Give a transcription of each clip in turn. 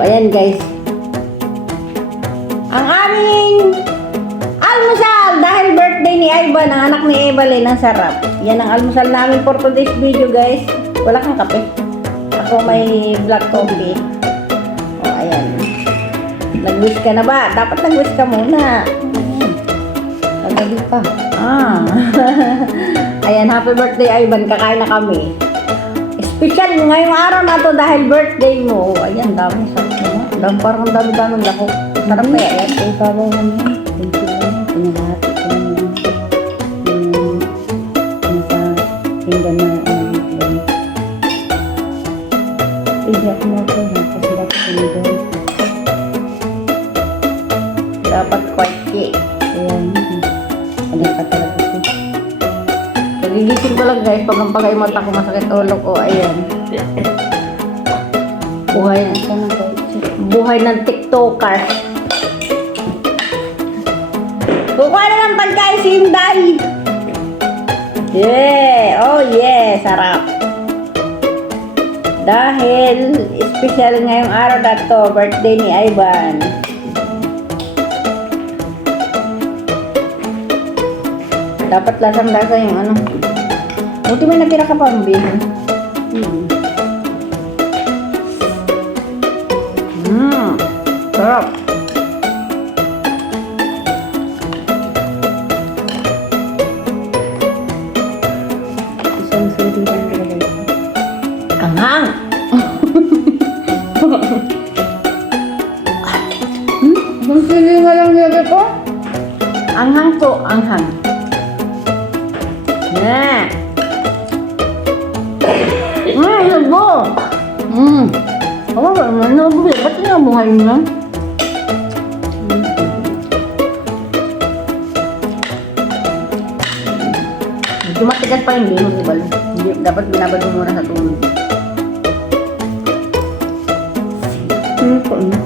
ayan guys. Ang aming almusal dahil birthday ni Ivan, ang anak ni Evelyn, ang sarap. Yan ang almusal namin for today's video guys. Wala kang kape. Ako may black coffee. O, ayan. Nag-wish ka na ba? Dapat nag-wish ka muna. Nagabi pa. Ayan, happy birthday Ivan. Kakain na kami. Special ngayong araw na to dahil birthday mo. Ayan, dami. Sarap naman. Parang dami-daming lako. Sarap kaya yan. Ay, parang naman. Thank you naman. Pinahati ko naman. Nasa tinggan na iyak mo ko. Napasarap ko nito. Dapat quite cake. Ayan. Ano pa talaga ito? Nagigising ko lang guys. Pag ang pagay mata ko masakit ulo ko. Ayan. Buhay ng TikToker. Kukuha na ng pagkain si Inday. Yeah! Oh yeah! Sarap. Dahil special ngayong araw na to, birthday ni Ivan. Dapat lasang-lasa yung ano. Buti may natira ka pa ang bihin. Sarap. Isang sili lang talaga ito. Anghang. Isang sili nga lang nilagay ko? Anghang po, anghang. Yeah. Labo. Ano ba? Ba't nabuhay mo? Medyo matigas pa hindi mo ibal. Hindi, dapat binabad mo muna sa tubig. Ano po ano?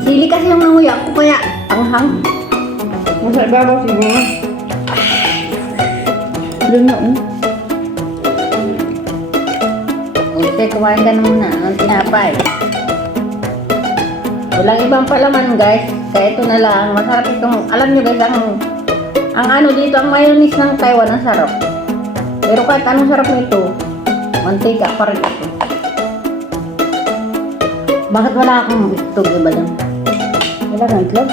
Sili kasi yung nanguya ko kaya anghang. Nasa ibabaw siguro. Doon na Okay, kumain ka na muna ng tinapay. Walang ibang palaman guys. Kaya ito na lang. Masarap itong, alam nyo guys, ang ano dito, ang mayonnaise ng Taiwan, ang sarap. Pero kahit anong sarap nito, mantika pa rin ito. Bakit wala akong itlog, iba lang? wala kang itlog?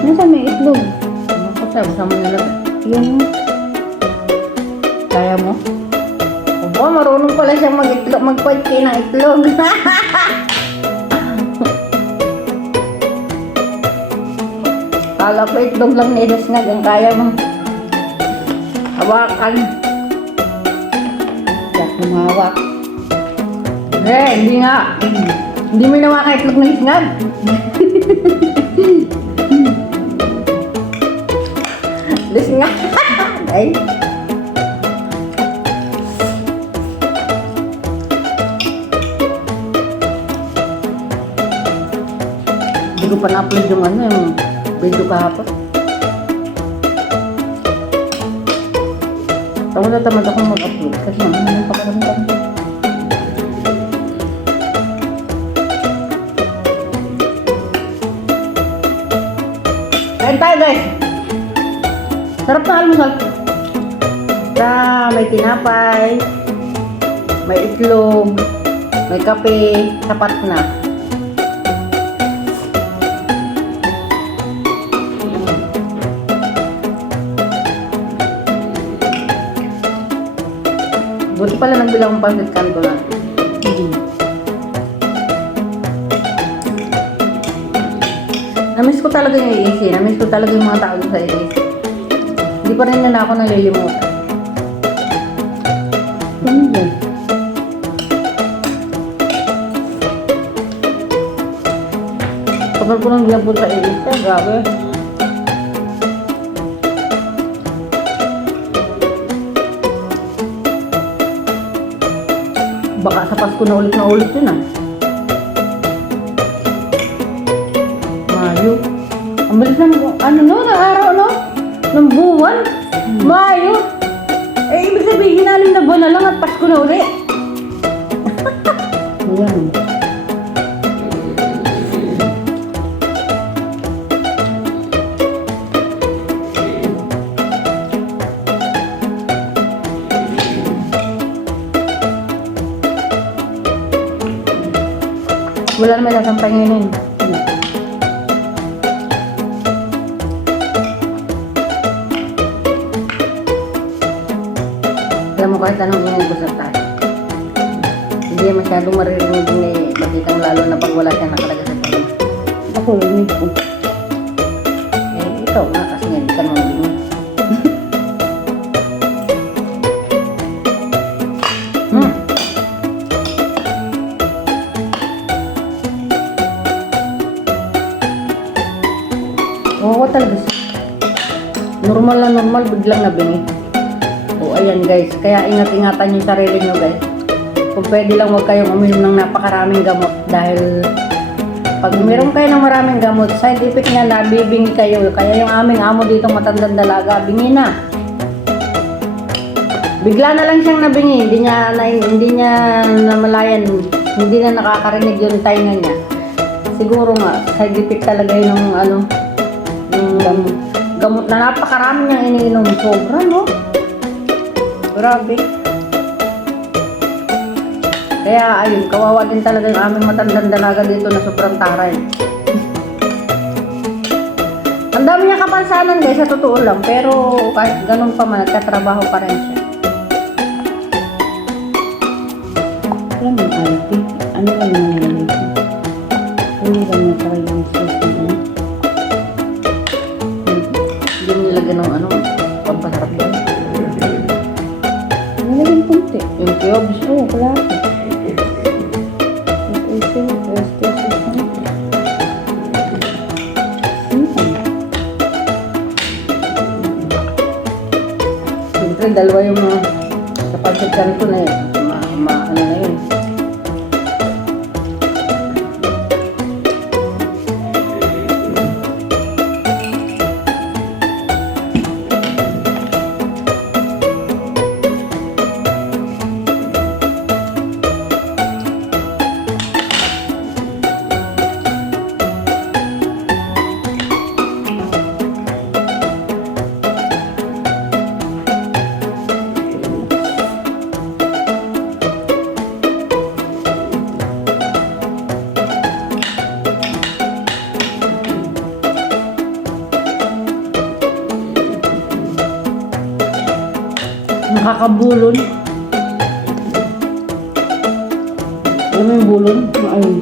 Nasaan may itlog? Ano ko sabi sa mga nila? Yan mo. Kaya mo? Opo, marunong pala siyang mag-itlog, mag-quite ng itlog. Kala pa itlog lang ni Edesnag ang kaya mo. Hawakan. Yak humawak. Hindi nga. Hindi mo nawakan itlog ng isnag. Isnag. Ay. Hindi ko pa na-upload yung ano, yung video kahapon. Ako natamad ako mag-upload kasi naman pakaramdam ko. Kain tayo guys! Sarap na almusal. May tinapay, may itlog, may kape, sapat na. Buti pala nagbilang pancit canton na. Namiss ko talaga yung EAC. Namiss ko talaga yung mga tao sa EAC. Hindi pa rin na ako nalilimutan. Ano yan? Tagal ko nang ginabot sa EAC. Grabe. Baka sa Pasko na ulit yun ah. Mayo. Ang bilis ng, ano no, ng araw no? Ng buwan. Mayo. Eh, ibig sabihin namin na buwan na lang at Pasko na ulit. Ayan. Wala naman sasampay ngayon. Alam mo kahit anong ingay ko sa tayo. Hindi masyadong maririnig ni Bakitang lalo na pag wala siyang nakalagay sa tayo. Ako, rinig ko. Eh, ikaw nga kasi nga hindi ka naman ingay. Oo talaga siya. Normal na normal, biglang nabingi. O ayan guys, kaya ingat-ingatan yung sarili nyo guys. Kung pwede lang huwag kayong uminom ng napakaraming gamot dahil pag uminom kayo ng maraming gamot, scientific nga nabibingi kayo. Kaya yung aming amo dito matandang dalaga, bingi na. Bigla na lang siyang nabingi, hindi niya namalayan, hindi na nakakarinig yung tainga niya. Siguro nga, scientific talaga yung ano, yung gamot na napakarami niyang iniinom. Sobra, no? Grabe. Kaya, ayun, kawawa din talaga yung aming matandang dalaga dito na sobrang taray. Ang dami niya kapansanan, guys, sa totoo lang. Pero, kahit ganun pa man, nagkatrabaho pa rin siya. Alam mo, ate. Ano lang yung nangyayari ko? Hindi lang yung parang yung susunod. Hindi nilagyan ng ano, pampasarap yun. Nalagyan punti. Yung cubes. Oo, wala ako. Ito, ito. Siyempre, dalawa yung sa pagsikan ko na yun. Ano na yun. Nakakabulon. Alam mo yung bulon? Ayun.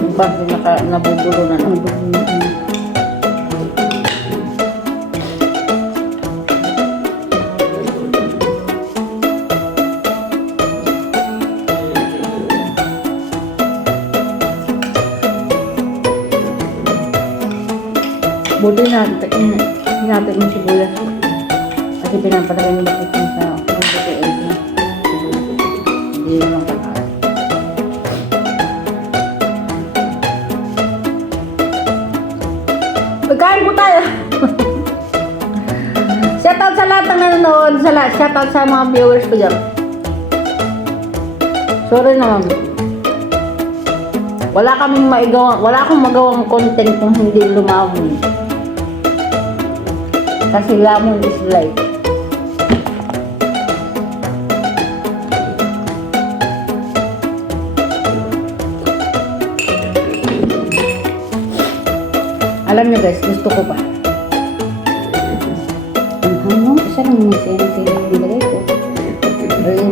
Yung bakit nabubulo na Ano lang. ba yun? Buti natin yung sibuyas. Kasi pinapalagay ng bakit yung sa buti egg na. Hindi yun ang pagkakas. Pagkain po tayo! Shoutout sa lahat ng nanonood, shoutout sa mga viewers ko dyan. Sorry naman. Wala akong magawang content kung hindi lumamon. Kasi lamon is life. Alam niyo guys, gusto ko pa. Ang hanggang, isa lang yung sila nilagay ko.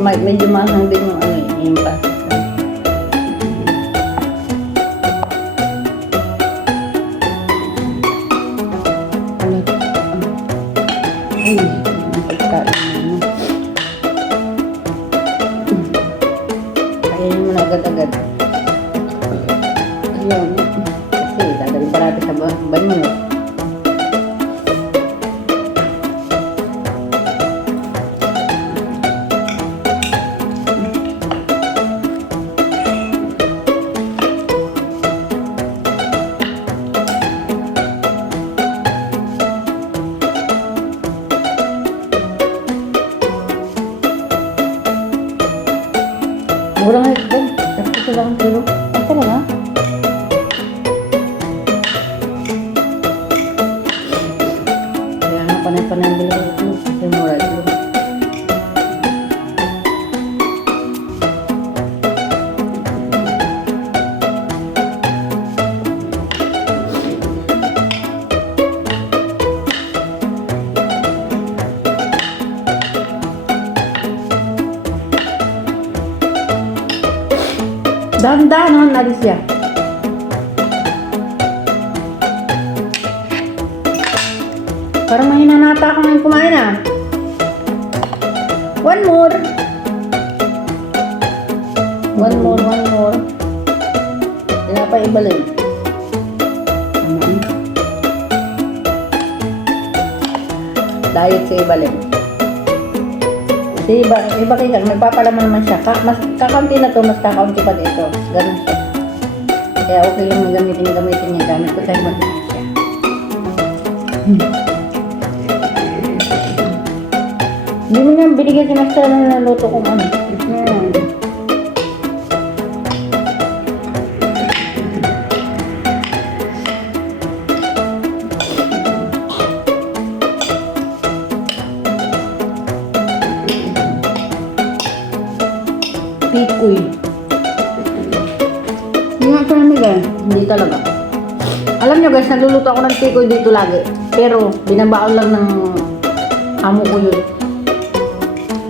Medyo mahang din yung ano yung pa. Ay, ang pagkain mo. Kainin mo na agad-agad. Ayun. Kasi dadali pa natin sa banyo. Mura nga ito. Tapos ito lang ang kilo. Ay, talaga? Kaya nga panay-panay ang bilhin ito. Kasi mura ito. Dahan-dahan naman nalis yan. Parang mahinanata ako ngayon kumain ah. One more. One more. Tinapay ibalin. Ano? Diet sa ibalin. Kasi iba kita, may papalaman naman siya. Mas kakaunti na to, mas kakaunti pa dito. Ganun siya. Kaya okay yung gamitin niya. Gamit ko tayo mag-gamit siya. Hindi mo nga binigyan si Master na naluto kong ano. Pikoy. Hindi nga ito namigay. Hindi talaga. Alam nyo guys, nagluluto ako ng tikoy dito lagi. Pero, binabaon lang ng amo ko yun.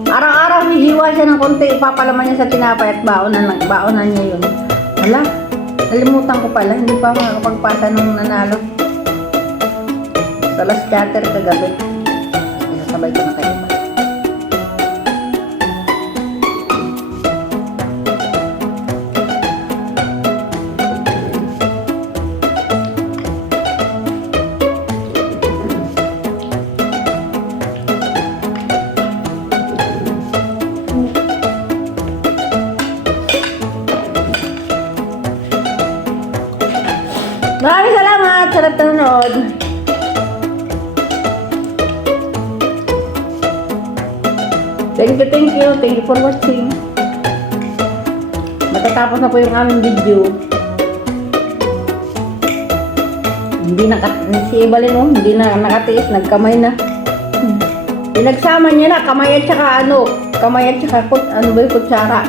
Araw-araw hihiwa siya ng konti, ipapalaman niya sa tinapay at baonan niya yun. Hala, nalimutan ko pala, hindi pa ako nakapagpasa nung nanalo. Sa last chatter kagabi. Pinasabay ko na kayo pa. Maraming salamat! Sarap na nanood! Thank you! Thank you for watching! Matatapos na po yung aming video. Si Evelyn hindi na nakatiis, nagkamay na. Pinagsama niya na, kamay at saka ano ba yung kutsara.